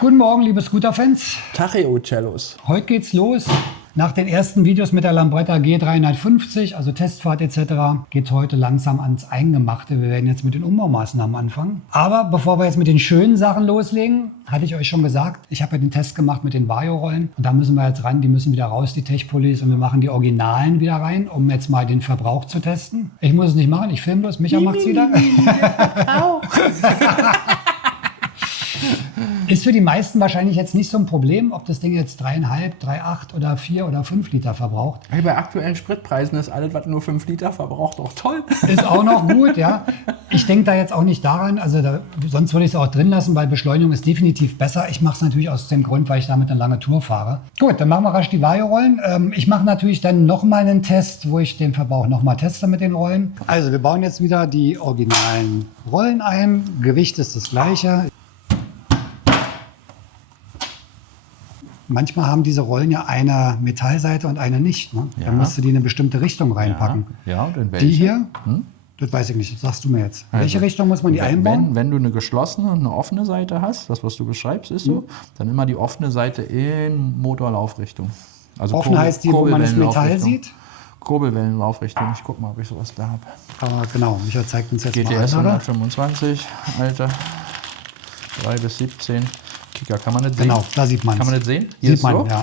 Guten Morgen, liebe Scooter-Fans. Tachyo-Cellos. Heute geht's los. Nach den ersten Videos mit der Lambretta G350, also Testfahrt etc., geht heute langsam ans Eingemachte. Wir werden jetzt mit den Umbaumaßnahmen anfangen. Aber bevor wir jetzt mit den schönen Sachen loslegen, hatte ich euch schon gesagt, ich habe ja den Test gemacht mit den Vario-Rollen. Und da müssen wir jetzt ran, die müssen wieder raus, die Tech-Pullis. Und wir machen die Originalen wieder rein, um jetzt mal den Verbrauch zu testen. Ich muss es nicht machen, ich filme bloß. Micha macht's wieder. Ist für die meisten wahrscheinlich jetzt nicht so ein Problem, ob das Ding jetzt 3,5, 3,8 oder 4 oder 5 Liter verbraucht. Hey, bei aktuellen Spritpreisen ist alles, was nur 5 Liter verbraucht, auch toll. Ist auch noch gut, ja. Ich denke da jetzt auch nicht daran, also sonst würde ich es auch drin lassen, weil Beschleunigung ist definitiv besser. Ich mache es natürlich aus dem Grund, weil ich damit eine lange Tour fahre. Gut, dann machen wir rasch die Vario-Rollen. Ich mache natürlich dann nochmal einen Test, wo ich den Verbrauch nochmal teste mit den Rollen. Also wir bauen jetzt wieder die originalen Rollen ein. Gewicht ist das gleiche. Manchmal haben diese Rollen ja eine Metallseite und eine nicht. Ne? Ja. Dann musst du die in eine bestimmte Richtung reinpacken. Ja, und in welche? Die hier, das weiß ich nicht, das sagst du mir jetzt. Also, welche Richtung muss man die einbauen? Wenn du eine geschlossene und eine offene Seite hast, das, was du beschreibst, ist so, dann immer die offene Seite in Motorlaufrichtung. Also Offen heißt die, wo man das Metall sieht? Kurbelwellenlaufrichtung. Ich guck mal, ob ich sowas da habe. Genau, Micha zeigt uns jetzt GTS mal andere. 125, Alter. 3 bis 17. Kicker, kann man nicht sehen? Genau, da sieht man es. Kann man nicht sehen? Hier sieht man, so. ja.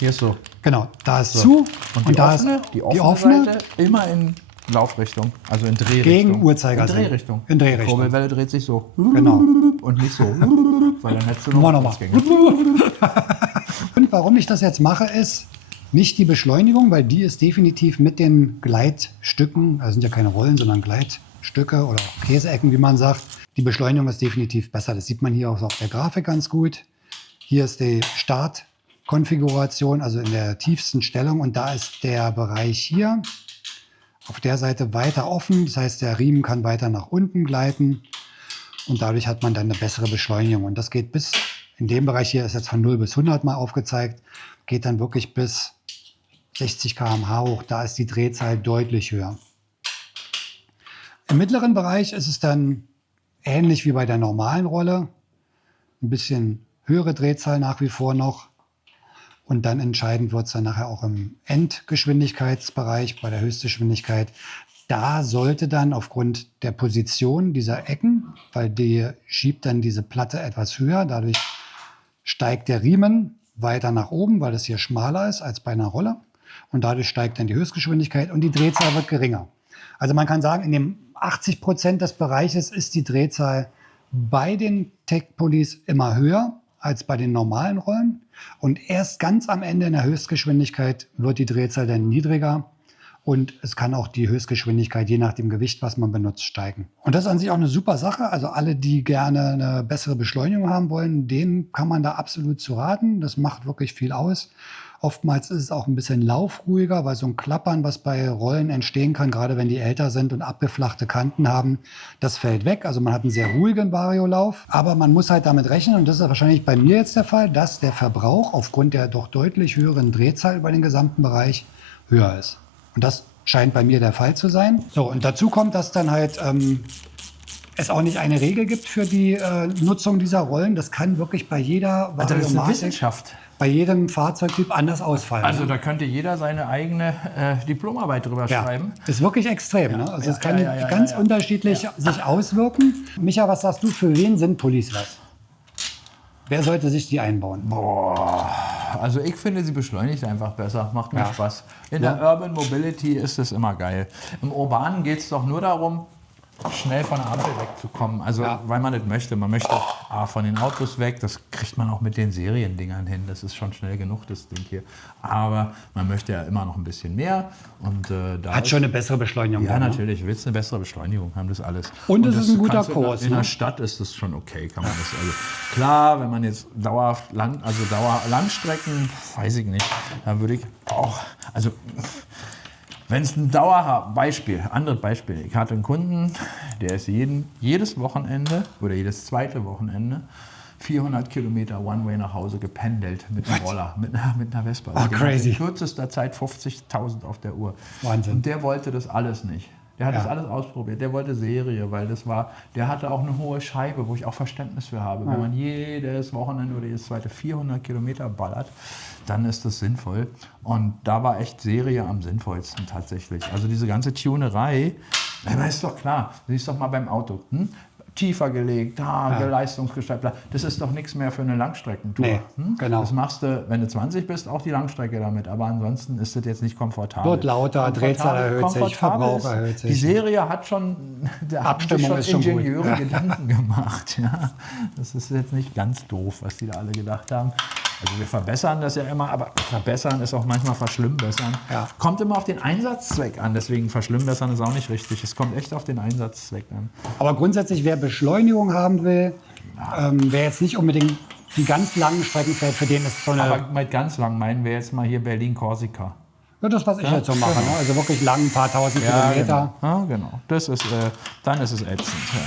Hier ist so. Genau, da ist So. zu Und die da offene, ist die offene Seite immer in Laufrichtung, also in Drehrichtung. Gegen Uhrzeigersinn. In Drehrichtung. In Drehrichtung. Die Kurbelwelle dreht sich so. Genau. Und nicht so. Weil dann hättest du Machen wir noch noch mal. Ausgänge. Und warum ich das jetzt mache, ist nicht die Beschleunigung, weil die ist definitiv mit den Gleitstücken, also sind ja keine Rollen, sondern Gleitstücke oder auch Käseecken, wie man sagt. Die Beschleunigung ist definitiv besser. Das sieht man hier auch auf der Grafik ganz gut. Hier ist die Startkonfiguration, also in der tiefsten Stellung. Und da ist der Bereich hier auf der Seite weiter offen. Das heißt, der Riemen kann weiter nach unten gleiten. Und dadurch hat man dann eine bessere Beschleunigung. Und das geht bis, in dem Bereich hier ist jetzt von 0 bis 100 mal aufgezeigt, geht dann wirklich bis 60 km/h hoch. Da ist die Drehzahl deutlich höher. Im mittleren Bereich ist es dann ähnlich wie bei der normalen Rolle. Ein bisschen höhere Drehzahl nach wie vor noch. Und dann entscheidend wird es dann nachher auch im Endgeschwindigkeitsbereich, bei der Höchstgeschwindigkeit. Da sollte dann aufgrund der Position dieser Ecken, weil die schiebt dann diese Platte etwas höher, dadurch steigt der Riemen weiter nach oben, weil das hier schmaler ist als bei einer Rolle. Und dadurch steigt dann die Höchstgeschwindigkeit und die Drehzahl wird geringer. Also man kann sagen, in dem 80% des Bereiches ist die Drehzahl bei den Tech-Pullis immer höher als bei den normalen Rollen. Und erst ganz am Ende in der Höchstgeschwindigkeit wird die Drehzahl dann niedriger. Und es kann auch die Höchstgeschwindigkeit, je nach dem Gewicht, was man benutzt, steigen. Und das ist an sich auch eine super Sache. Also alle, die gerne eine bessere Beschleunigung haben wollen, denen kann man da absolut zu raten. Das macht wirklich viel aus. Oftmals ist es auch ein bisschen laufruhiger, weil so ein Klappern, was bei Rollen entstehen kann, gerade wenn die älter sind und abgeflachte Kanten haben, das fällt weg. Also man hat einen sehr ruhigen Variolauf. Aber man muss halt damit rechnen, und das ist wahrscheinlich bei mir jetzt der Fall, dass der Verbrauch aufgrund der doch deutlich höheren Drehzahl über den gesamten Bereich höher ist. Und das scheint bei mir der Fall zu sein. So, und dazu kommt, dass dann halt es auch nicht eine Regel gibt für die Nutzung dieser Rollen. Das kann wirklich bei jeder Also das ist eine Variomatik, Wissenschaft. bei jedem Fahrzeugtyp anders ausfallen. Also da könnte jeder seine eigene Diplomarbeit drüber schreiben. Ist wirklich extrem. Ne? Also es kann ja, ganz unterschiedlich sich auswirken. Micha, was sagst du, für wen sind Pullis was? Wer sollte sich die einbauen? Boah, also ich finde, sie beschleunigt einfach besser, macht mir Spaß. In der Urban Mobility ist es immer geil. Im Urbanen geht es doch nur darum, schnell von der Ampel wegzukommen. Also, weil man das möchte. Man möchte von den Autos weg. Das kriegt man auch mit den Seriendingern hin. Das ist schon schnell genug, das Ding hier. Aber man möchte ja immer noch ein bisschen mehr. Und, da Hat schon eine bessere Beschleunigung. Ja, ne? natürlich. Willst du eine bessere Beschleunigung haben, das alles. Und es ist ein guter kannst du Kurs. In der Stadt ist das schon okay, kann man das. Also klar, wenn man jetzt dauerhaft Langstrecken, weiß ich nicht, dann würde ich auch, also wenn es ein anderes Beispiel. Ich hatte einen Kunden, der ist jedes Wochenende oder jedes zweite Wochenende 400 Kilometer One-Way nach Hause gependelt mit einem Roller, mit einer Vespa. Oh, crazy. In kürzester Zeit 50.000 auf der Uhr. Wahnsinn. Und der wollte das alles nicht. Der hat Ja. das alles ausprobiert. Der wollte Serie, weil der hatte auch eine hohe Scheibe, wo ich auch Verständnis für habe. Wenn man jedes Wochenende oder jedes zweite 400 Kilometer ballert, dann ist das sinnvoll. Und da war echt Serie am sinnvollsten tatsächlich. Also diese ganze Tunerei, ist doch klar, siehst doch mal beim Auto. Tiefer gelegt, leistungsgestaltet. Das ist doch nichts mehr für eine Langstreckentour. Nee, genau. Das machst du, wenn du 20 bist, auch die Langstrecke damit. Aber ansonsten ist das jetzt nicht komfortabel. Wird lauter, Drehzahl erhöht sich, Verbrauch erhöht sich. Die Serie hat schon, da haben sich Abstimmung schon ist schon gut. Ingenieure Gedanken gemacht. Ja. Das ist jetzt nicht ganz doof, was die da alle gedacht haben. Also wir verbessern das ja immer, aber verbessern ist auch manchmal verschlimmbessern. Ja. Kommt immer auf den Einsatzzweck an, deswegen verschlimmbessern ist auch nicht richtig. Es kommt echt auf den Einsatzzweck an. Aber grundsätzlich, wer Beschleunigung haben will, wer jetzt nicht unbedingt die ganz langen Strecken fährt, für den ist so eine... Aber mit ganz lang meinen wir jetzt mal hier Berlin-Korsika. Ja, das, was ich jetzt so mache. Ne? Also wirklich lang, ein paar tausend Kilometer. Genau. Ja, genau. Das ist, dann ist es ätzend. Ja.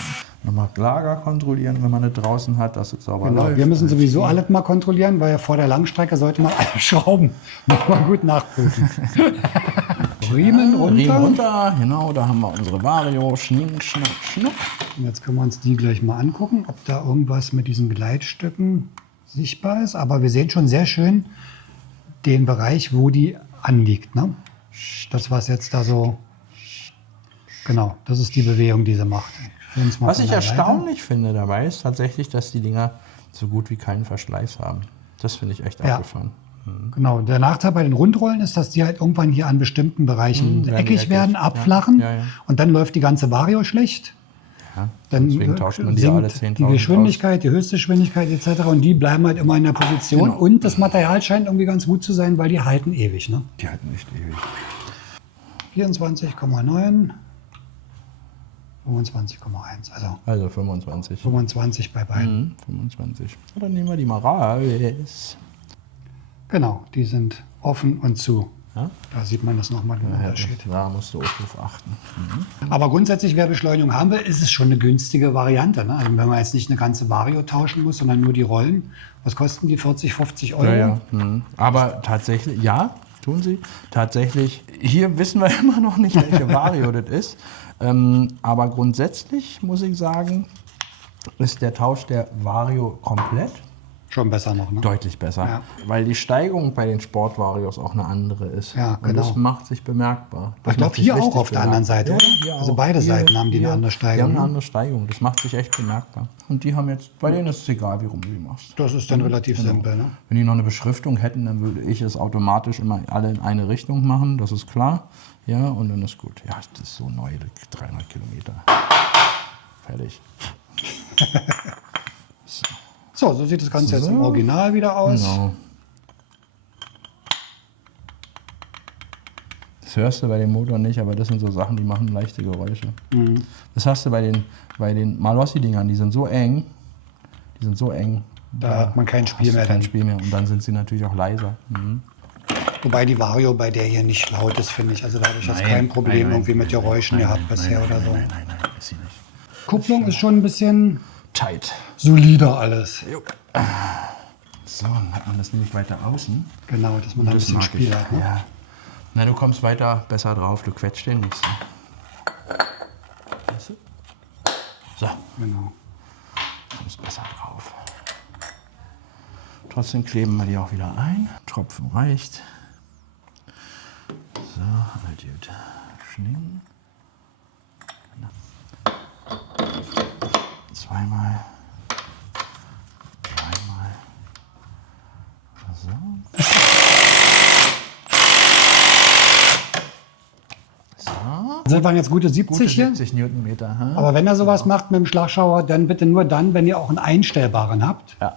Nochmal Lager kontrollieren, wenn man nicht draußen hat, dass es sauber Genau. läuft. Wir müssen sowieso alles mal kontrollieren, weil vor der Langstrecke sollte man alle Schrauben nochmal gut nachprüfen. Riemen runter. Riemen runter, genau, da haben wir unsere Vario. Schnick, schnack, schnuck. Und jetzt können wir uns die gleich mal angucken, ob da irgendwas mit diesen Gleitstücken sichtbar ist. Aber wir sehen schon sehr schön den Bereich, wo die anliegt. Ne? Das, was jetzt da so... Genau, das ist die Bewegung, die sie macht. Was ich erstaunlich finde dabei, ist tatsächlich, dass die Dinger so gut wie keinen Verschleiß haben. Das finde ich echt abgefahren. Genau, der Nachteil bei den Rundrollen ist, dass die halt irgendwann hier an bestimmten Bereichen eckig werden, abflachen Ja. und dann läuft die ganze Vario schlecht. Ja, Dann deswegen tauscht man die sinkt alle 10.000 die Geschwindigkeit, die Höchstgeschwindigkeit etc. Und die bleiben halt immer in der Position. Genau. Und das Material scheint irgendwie ganz gut zu sein, weil die halten ewig. Ne? Die halten nicht ewig. 24,9, 25,1, Also 25. 25 bei beiden. 25. Dann nehmen wir die mal raus. Genau, die sind offen und zu. Ja? Da sieht man das nochmal, den Unterschied. Da musst du auch drauf achten. Aber grundsätzlich, wer Beschleunigung haben will, ist es schon eine günstige Variante. Ne? Also wenn man jetzt nicht eine ganze Vario tauschen muss, sondern nur die Rollen. Was kosten die? 40, 50 Euro? Ja. Aber tatsächlich, ja, tun sie. Tatsächlich, hier wissen wir immer noch nicht, welche Vario das ist. Aber grundsätzlich muss ich sagen, ist der Tausch der Vario komplett Schon besser noch, ne? deutlich besser. Ja. Weil die Steigung bei den Sportvarios auch eine andere ist. Ja, Und genau. das macht sich bemerkbar. Das Ich glaube, macht sich hier auch richtig auf der anderen Seite, bemerkbar. oder? Ja, hier Also auch. beide Hier, Seiten haben die eine hier. andere Die Steigung. haben eine Ne? andere Steigung. Das macht sich echt bemerkbar. Und die haben jetzt, bei denen ist es egal, wie rum du die machst. Das ist dann relativ simpel. Ne? Wenn die noch eine Beschriftung hätten, dann würde ich es automatisch immer alle in eine Richtung machen, das ist klar. Ja, und dann ist gut. Ja, das ist so neu, 300 Kilometer. Fertig. So sieht das Ganze jetzt So. im Original wieder aus. Genau. Das hörst du bei dem Motor nicht, aber das sind so Sachen, die machen leichte Geräusche. Das hast du bei den Malossi-Dingern, die sind so eng. Da hat man kein Spiel hast du mehr kein dann. Spiel mehr. Und dann sind sie natürlich auch leiser. Wobei die Vario bei der hier nicht laut ist, finde ich. Also da habe ich jetzt Nein, kein Problem nein, irgendwie mit Geräuschen gehabt bisher oder so. Nein, ist sie nicht. Kupplung ist schon ein bisschen Tight. solider alles. So, dann hat man das nämlich weiter außen. Genau, dass man da ein Das bisschen mag Spiel ich. hat. Ne? Ja. Na, du kommst weiter besser drauf, du quetscht den nicht so. Weißt du? So, Genau. kommst besser drauf. Trotzdem kleben wir die auch wieder ein. Tropfen reicht. So, halt gut. Schningen. Zweimal. Dreimal. So. Das waren jetzt gute 70 Gute hier. 70 Newtonmeter. Hm? Aber wenn ihr sowas macht mit dem Schlagschauer, dann bitte nur dann, wenn ihr auch einen einstellbaren habt. Ja.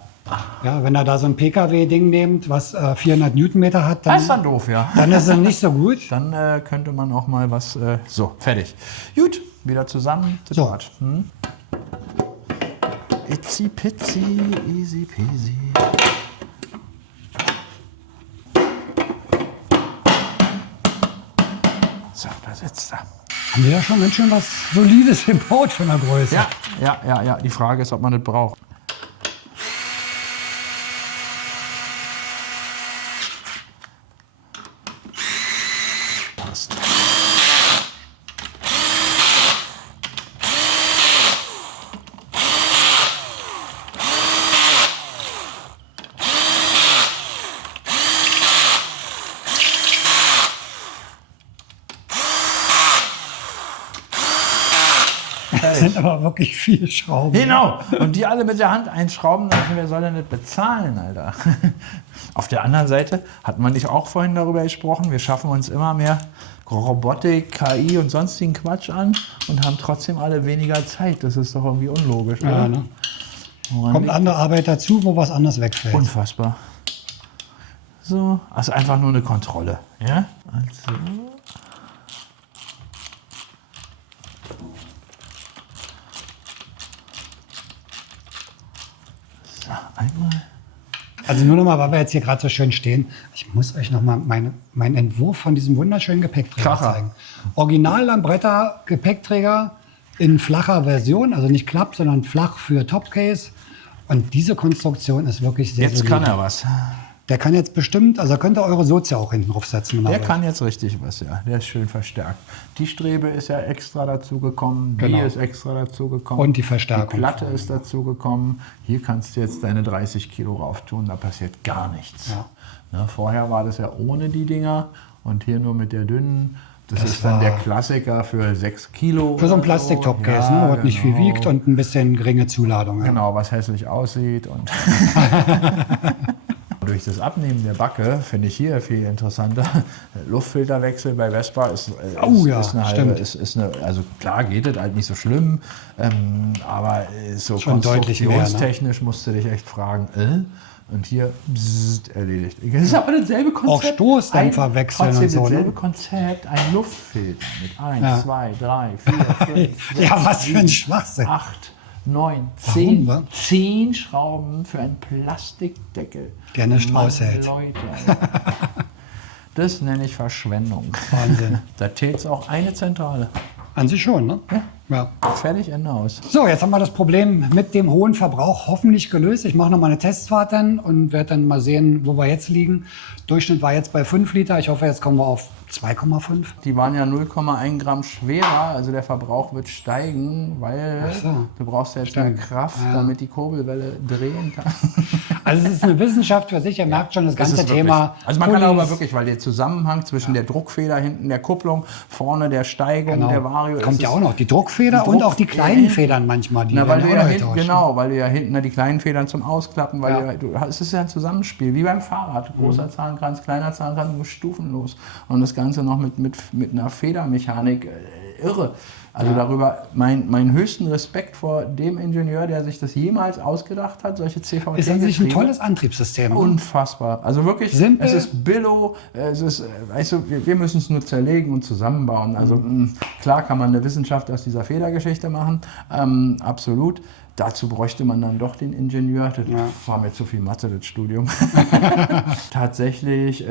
Ja, wenn ihr da so ein PKW-Ding nehmt, was 400 Newtonmeter hat, Das ist dann, dann doof, ja. dann ist es nicht so gut. Dann könnte man auch mal was. So, fertig. Gut, wieder zusammen. So. Dort. Itzy pitzy, easy peasy. So, da sitzt er. Haben wir da schon ganz schön was Solides gebaut von der Größe. Ja. Die Frage ist, ob man das braucht. Passt. ehrlich. sind aber wirklich viele Schrauben. Genau. Und die alle mit der Hand einschrauben, dann wer soll denn das bezahlen, Alter? Auf der anderen Seite hat man nicht auch vorhin darüber gesprochen, wir schaffen uns immer mehr Robotik, KI und sonstigen Quatsch an und haben trotzdem alle weniger Zeit. Das ist doch irgendwie unlogisch, oder? Ja, ne? Woran Kommt liegt- andere Arbeit dazu, wo was anderes wegfällt. Unfassbar. So, also einfach nur eine Kontrolle. Ja? Also. So, einmal. Also nur nochmal, weil wir jetzt hier gerade so schön stehen, ich muss euch nochmal meinen Entwurf von diesem wunderschönen Gepäckträger Kracher. zeigen. Original Lambretta Gepäckträger in flacher Version, also nicht klapp, sondern flach für Topcase. Und diese Konstruktion ist wirklich sehr Jetzt solide. kann er was. Der kann jetzt bestimmt, also könnt ihr eure Sozi auch hinten draufsetzen. wenn ihr Der wollt. kann jetzt richtig was, ja. Der ist schön verstärkt. Die Strebe ist ja extra dazu gekommen, die Genau. ist extra dazu gekommen. Und die Verstärkung. Die Platte ist dazu gekommen. Hier kannst du jetzt deine 30 Kilo rauf tun, da passiert gar nichts. Ja. Ne, vorher war das ja ohne die Dinger und hier nur mit der dünnen. Das ist war- dann der Klassiker für 6 Kilo. Für so ein oder Plastik-Topcase, Ja, ne, was nicht viel genau. wiegt und ein bisschen geringe Zuladung. Ja. Genau, was hässlich aussieht. Und durch das Abnehmen der Backe finde ich hier viel interessanter. Luftfilterwechsel bei Vespa ist Oh ja, eine stimmt. ist eine, also klar geht es halt nicht so schlimm, aber so Schon deutlich mehr, ne? konstruktionstechnisch musst du dich echt fragen, und hier bzzzt, erledigt. Das ist aber dasselbe Konzept. Auch Stoßdämpfer wechseln trotzdem und so, dasselbe ne? Konzept, ein Luftfilter mit 1, Ja. 2, 3, 4, 5, Ja, was für ein Schwachsinn. 8, 9, Warum, 10, wa? 10 Schrauben für einen Plastikdeckel. Der nicht Mann, aushält. Leute, das nenne ich Verschwendung. Wahnsinn. Da täte es auch eine Zentrale. An sich schon, ne? Ja. Fertig, Ende aus. So, jetzt haben wir das Problem mit dem hohen Verbrauch hoffentlich gelöst. Ich mache noch mal eine Testfahrt dann und werde dann mal sehen, wo wir jetzt liegen. Durchschnitt war jetzt bei 5 Liter. Ich hoffe, jetzt kommen wir auf 2,5. Die waren ja 0,1 Gramm schwerer, also der Verbrauch wird steigen, weil Ach so. du brauchst ja jetzt mehr Stimmt. Kraft, Ja. damit die Kurbelwelle drehen kann. Also es ist eine Wissenschaft für sich. Ihr merkt schon, das Das ganze ist wirklich- Thema. Also man kann aber Pullis, wirklich, weil der Zusammenhang zwischen der Druckfeder hinten der Kupplung, vorne der Steigung genau. der Vario. Kommt es ja ist- auch noch die Druckfeder Die und auch die Druck- kleinen Federn manchmal. Die Na, weil werden du auch ja noch hinten, getauscht. genau, weil du ja hinten die kleinen Federn zum Ausklappen, weil Ja. es ist ja ein Zusammenspiel, wie beim Fahrrad. Großer Zahnkranz, kleiner Zahnkranz, nur stufenlos. Und das Ganze noch mit einer Federmechanik, irre. Also darüber mein höchsten Respekt vor dem Ingenieur, der sich das jemals ausgedacht hat, solche CVT. Ist an sich ein Getriebe. tolles Antriebssystem. ne? Unfassbar. Also wirklich, Simpel. es ist Billo, es ist, weißt du, wir müssen es nur zerlegen und zusammenbauen. Also klar kann man eine Wissenschaft aus dieser Federgeschichte machen, absolut. Dazu bräuchte man dann doch den Ingenieur. Das war mir zu viel Mathe, das Studium. Tatsächlich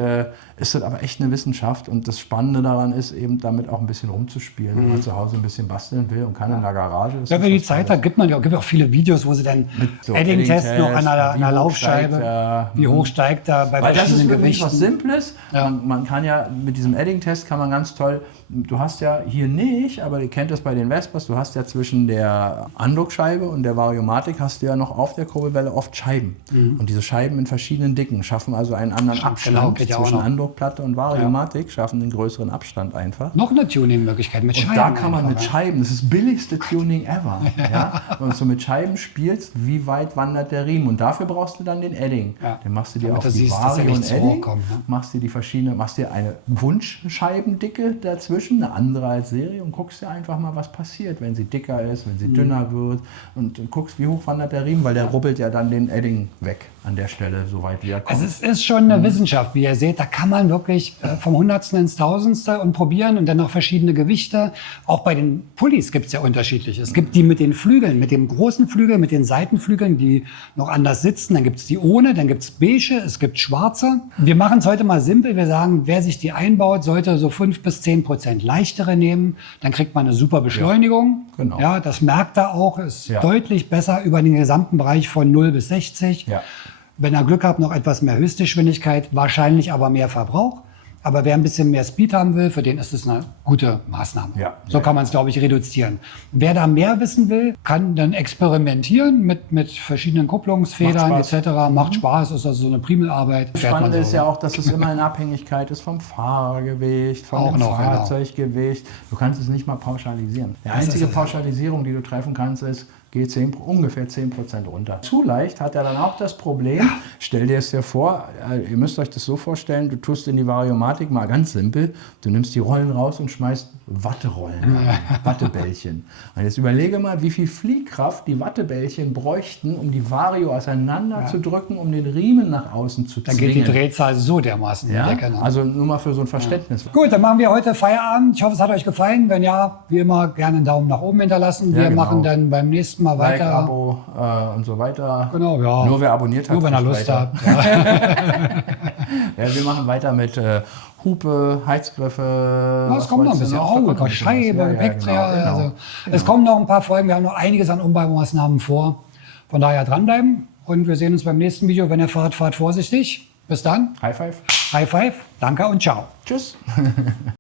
ist das aber echt eine Wissenschaft und das Spannende daran ist eben damit auch ein bisschen rumzuspielen, wenn man zu Hause ein bisschen basteln will und kann in der Garage. Das Ja, ist wenn die was Zeit Tolles. hat, gibt ja auch viele Videos, wo sie dann so Edding-Test noch an einer Edding-Test, wie hoch Laufscheibe. steigt er? Wie hoch steigt er bei Weil das ist verschiedenen wirklich was Gewichten? Simples. Ja. Man kann ja mit diesem Edding-Test kann man ganz toll, du hast ja hier nicht, aber ihr kennt das bei den Vespas, du hast ja zwischen der Andruckscheibe und der Variomatik hast du ja noch auf der Kurbelwelle oft Scheiben. Und diese Scheiben in verschiedenen Dicken schaffen also einen anderen Stimmt, Abstand genau, geht ja auch zwischen noch. Andruckplatte und Variomatik, schaffen einen größeren Abstand einfach. Noch eine Tuning-Möglichkeit mit Und Scheiben. da kann man einfach, mit ja. Scheiben, das ist das billigste Tuning ever. Ja? Und so mit Scheiben spielst, wie weit wandert der Riemen. Und dafür brauchst du dann den Edding. Ja. Den machst du dir Damit auf du die siehst, dass er Vario nicht und zu Edding, hoch kommt, ne? machst dir eine Wunschscheibendicke dazwischen, eine andere als Serie und guckst dir einfach mal, was passiert, wenn sie dicker ist, wenn sie Mhm. dünner wird und guckst, wie hoch wandert der Riemen, weil der rubbelt ja dann den Edding weg an der Stelle, soweit wie er kommt. Also es ist schon eine Wissenschaft, wie ihr seht. Da kann man wirklich vom Hundertsten ins Tausendste und probieren und dann noch verschiedene Gewichte. Auch bei den Pullis gibt es ja unterschiedliche. Es gibt die mit den Flügeln, mit dem großen Flügel, mit den Seitenflügeln, die noch anders sitzen. Dann gibt es die ohne, dann gibt es beige, es gibt schwarze. Wir machen es heute mal simpel. Wir sagen, wer sich die einbaut, sollte so 5 bis 10% leichtere nehmen. Dann kriegt man eine super Beschleunigung. genau. Ja, das merkt er auch. Ist Ja. deutlich besser über den gesamten Bereich von 0 bis 60. Ja. Wenn ihr Glück habt, noch etwas mehr Höchstgeschwindigkeit, wahrscheinlich aber mehr Verbrauch. Aber wer ein bisschen mehr Speed haben will, für den ist es eine gute Maßnahme. Ja. So kann man es, glaube ich, reduzieren. Wer da mehr wissen will, kann dann experimentieren mit verschiedenen Kupplungsfedern Macht Spaß. etc. Macht Spaß, ist also so eine Primelarbeit. Fährt man Spannend so. ist ja auch, dass es immer in Abhängigkeit ist vom Fahrergewicht, von Auch dem noch, genau. Fahrzeuggewicht. Du kannst es nicht mal pauschalisieren. Die einzige Pauschalisierung, die du treffen kannst, ist, geh ungefähr 10% runter. Zu leicht hat er dann auch das Problem, stell dir es dir vor, ihr müsst euch das so vorstellen, du tust in die Variomatik mal ganz simpel, du nimmst die Rollen raus und schmeißt Watterollen rein, Wattebällchen. Und jetzt überlege mal, wie viel Fliehkraft die Wattebällchen bräuchten, um die Vario auseinander zu drücken, um den Riemen nach außen zu Dann zwingen. geht die Drehzahl so dermaßen in die Ja? Decke. Ne? Also nur mal für so ein Verständnis. Gut, dann machen wir heute Feierabend. Ich hoffe, es hat euch gefallen. Wenn ja, wie immer, gerne einen Daumen nach oben hinterlassen. Wir genau. machen dann beim nächsten Mal Like, weiter. Abo und so weiter. Genau, ja. Nur wer abonniert hat. Nur wenn ihr kriegt Lust weiter. habt. Ja. Ja, wir machen weiter mit Hupe, Heizgriffe. Es kommt noch ein bisschen Auge, Scheibe, Gepäckträger. Genau. Also, es kommen noch ein paar Folgen. Wir haben noch einiges an Umbaumaßnahmen vor. Von daher dranbleiben. Und wir sehen uns beim nächsten Video. Wenn ihr fahrt, fahrt vorsichtig. Bis dann. High Five. High Five. Danke und ciao. Tschüss.